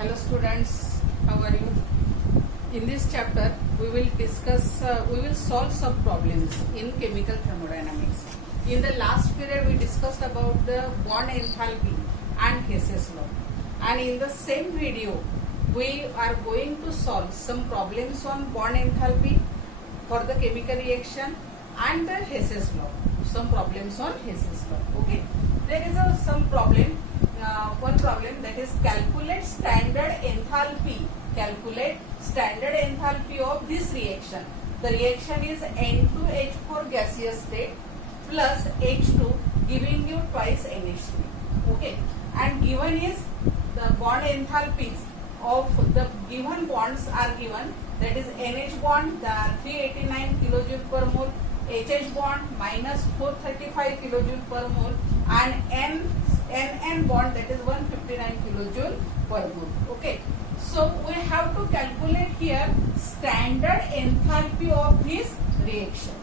Hello students, how are you? In this chapter, we will solve some problems in chemical thermodynamics. In the last period, we discussed about the bond enthalpy and Hess's law. And in the same video, we are going to solve some problems on bond enthalpy for the chemical reaction and the Hess's law. Some problems on Hess's law. Okay. There is some problem. One problem, that is calculate standard enthalpy. Calculate standard enthalpy of this reaction. The reaction is N2H4 gaseous state plus H2 giving you twice NH3. Okay. And given is the bond enthalpies of the given bonds are given, that is NH bond the 389 kilojoule per mole, HH bond minus 435 kilojoule per mole, and NN bond, that is 159 kilojoule per mole. Okay. So we have to calculate here standard enthalpy of this reaction.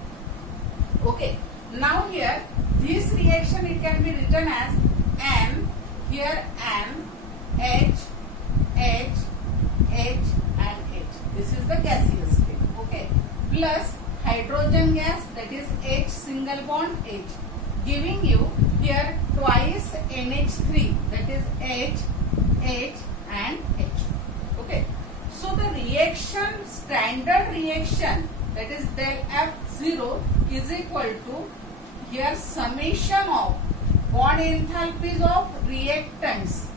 Okay. Now here this reaction, it can be written as N, here N, H, H, H and H. This is the gaseous state. Okay. Plus hydrogen gas, that is H single bond H, giving you here twice NH3, that is H, H and H. Okay. So the reaction, standard reaction, that is del F0 is equal to here summation of bond enthalpies of reactants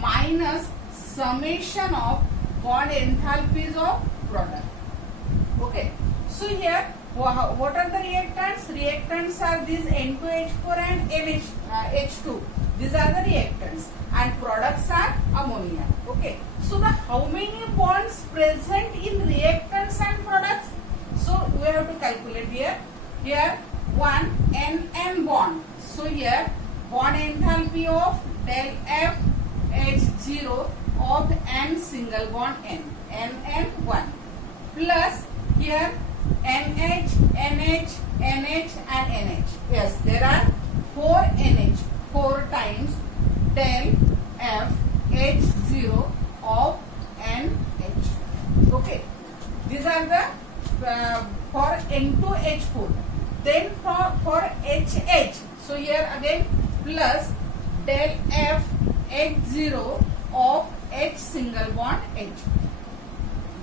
minus summation of bond enthalpies of product. Okay. So here what are the reactants? Reactants are these N2H4 and H2. These are the reactants, and products are ammonia. Okay. So the how many bonds present in reactants and products? So we have to calculate here. Here one NN bond. So here bond enthalpy of del F H0 of N single bond N, NN1, plus here NH, NH, NH and NH. Yes, there are 4 NH, 4 times del F H0 of NH. Okay. These are the for N2H4. Then for HH. So here again plus del F H0 of H single bond H.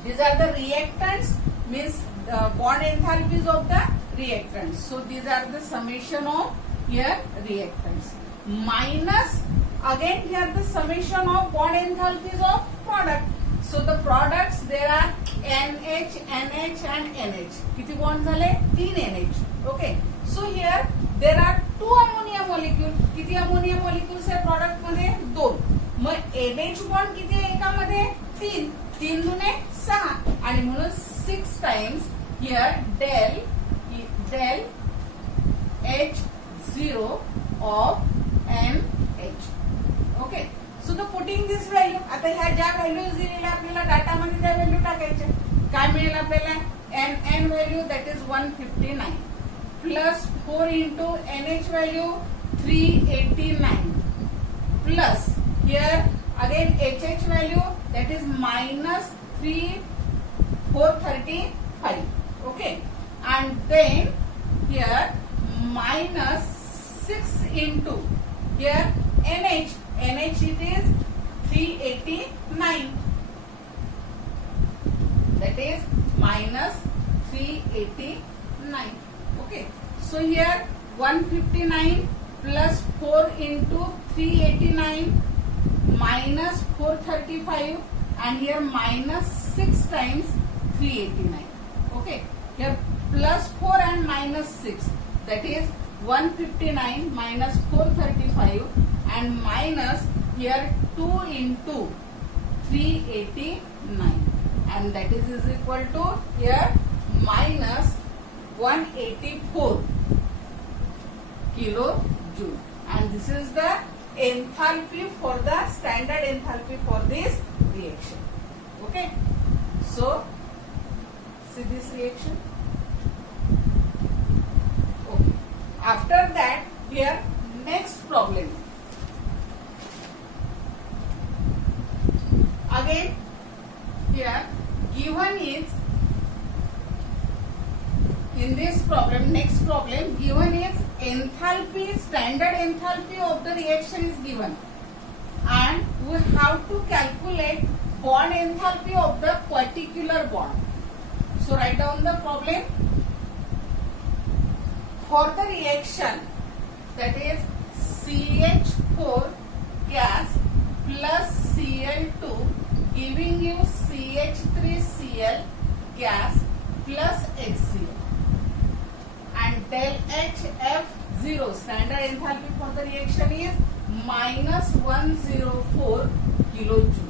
These are the reactants, means the bond enthalpies of the reactants. So these are the summation of here reactants, minus again here the summation of bond enthalpies of product. So the products, there are NH, NH and NH. किती bond झाले? 3 NH. Okay. So here there are 2 ammonia molecule. किती ammonia molecules आहे product मध्ये? 2. मग NH bond किती आहे एकामध्ये? 3. 3 दुने 6 आणि म्हणून 6 times here del H0 of NH. Okay. So the putting this value, आता ह्या ज्या व्हॅल्यूज दिलेल्या आपल्याला डाटा मध्ये त्या व्हॅल्यू टाकायच्या. काय मिळेल आपल्याला? NN value that is 159 plus 4 into NH value 389 plus here again HH value that is minus 435. Okay. And then here minus 6 into here NH it is 389, that is minus 389. Okay. So here 159 plus 4 into 389 minus 435 and here minus 6 times 389. Okay. Here plus 4 and minus 6, that is 159 minus 435 and minus here 2 into 389, and that is equal to here minus 184 kilojoule, and this is the enthalpy for the standard enthalpy for this reaction. Okay. So see this reaction. Okay. After that here next problem. Again, here given is, in this problem, next problem, given is enthalpy, standard enthalpy of the reaction is given, and we have to calculate bond enthalpy of the particular bond. So write down the problem. For the reaction, that is CH4 gas plus Cl2 giving you CH3Cl gas plus HCl, and del HF0, standard enthalpy for the reaction is minus 104 kilojoule.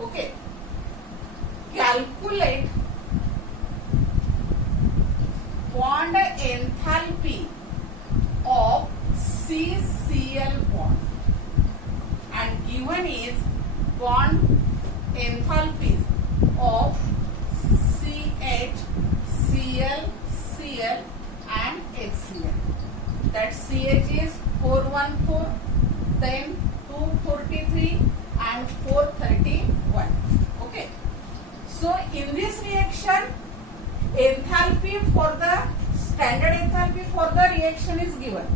Okay. Calculate bond enthalpy of CCl bond, and given is bond enthalpies of CH, Cl, Cl and HCl. That CH is 414, then 243 and 431. Okay. So in this reaction, enthalpy for the standard enthalpy for the reaction is given,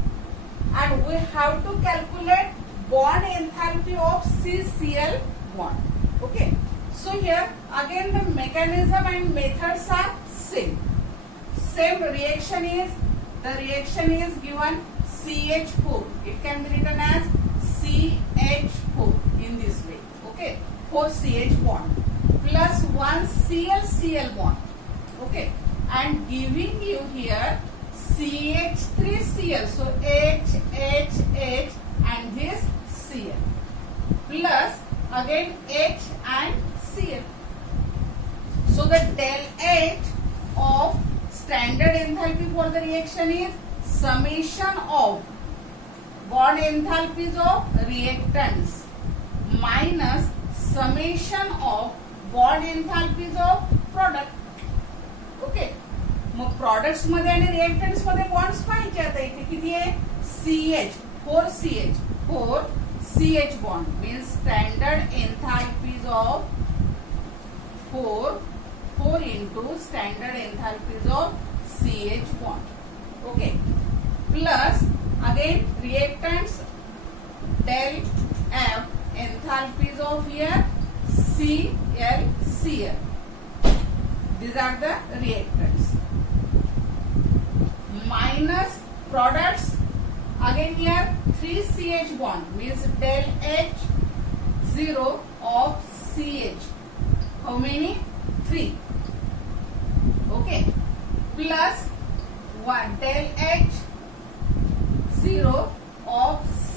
and we have to calculate bond enthalpy of CCl bond. Okay. So here again the mechanism and methods are same. Same reaction is, the reaction is given CH4. It can be written as CH4 in this way. Okay. 4 CH bond plus 1 Cl bond. Okay. And giving you here CH3Cl. So H and this Cl plus again H and Cl. So the del H of standard enthalpy for the reaction is summation of bond enthalpies of reactants minus summation of bond enthalpies of product. Okay. Mug products मध्ये आणि reactants मध्ये bonds पाहिजे. आता इथे किती आहे? CH, 4 CH bond means standard enthalpies of 4 into standard enthalpies of CH bond. Okay. Plus again reactants del F enthalpies of here Cl. These are the reactants. Minus products, again here 3 CH bond means del H0 of CH. How many? 3. Okay. Plus 1 del H0 of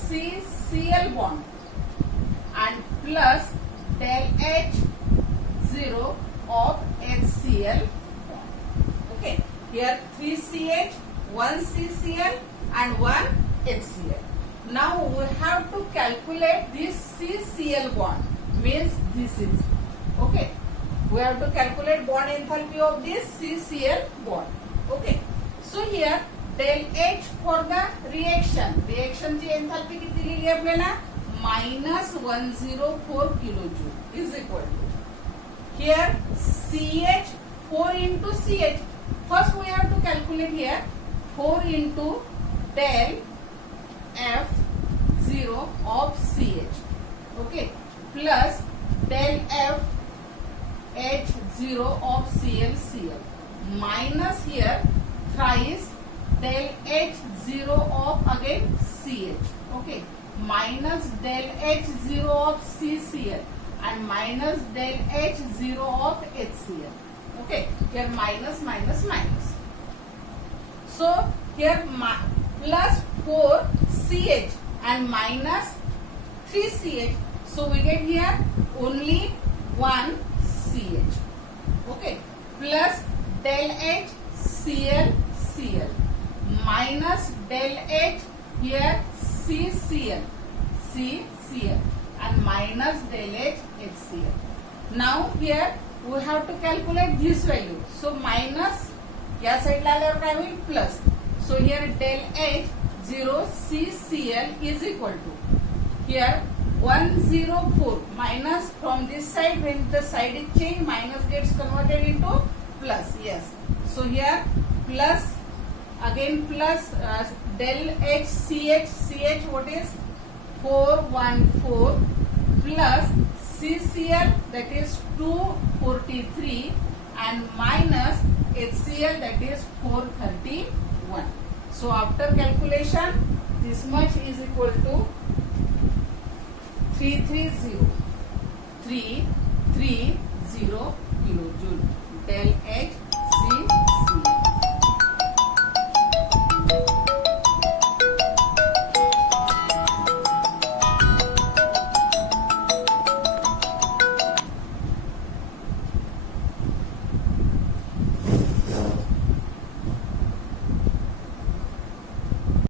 CCl bond and plus del H0 of HCl bond. Okay. Here 3 CH, 1 CCl and 1 HCl. Now we have to calculate this CCl bond means this is. Okay. We have to calculate bond enthalpy of this CCl bond. Okay. So here del H for the reaction. Reaction ची enthalpy किती लिहिली आपल्याला? -104 kilojoule is equal to. Here CH 4 into CH. First we have to calculate here 4 into del F0 of CH. Okay. Plus del F H0 of Cl. Minus here thrice del H0 of again CH. Okay. Minus del H0 of CCl and minus del H0 of HCl. Okay. Here minus. So here plus 4 CH and minus 3 CH. So we get here only 1 CH. Okay. Plus del H Cl minus del H here CCl and minus del H HCl. Now here we have to calculate this value. So minus या side ला आल्यावर काय होईल? Plus. So here del H0 CCl is equal to. here 104 minus from this side, when the side is changed, minus gets converted into plus. Yes, so here plus, again plus, del h ch what is 414 plus CCl that is 243 and minus HCl that is 431. So after calculation, this much is equal to 330 kilojoule. Del H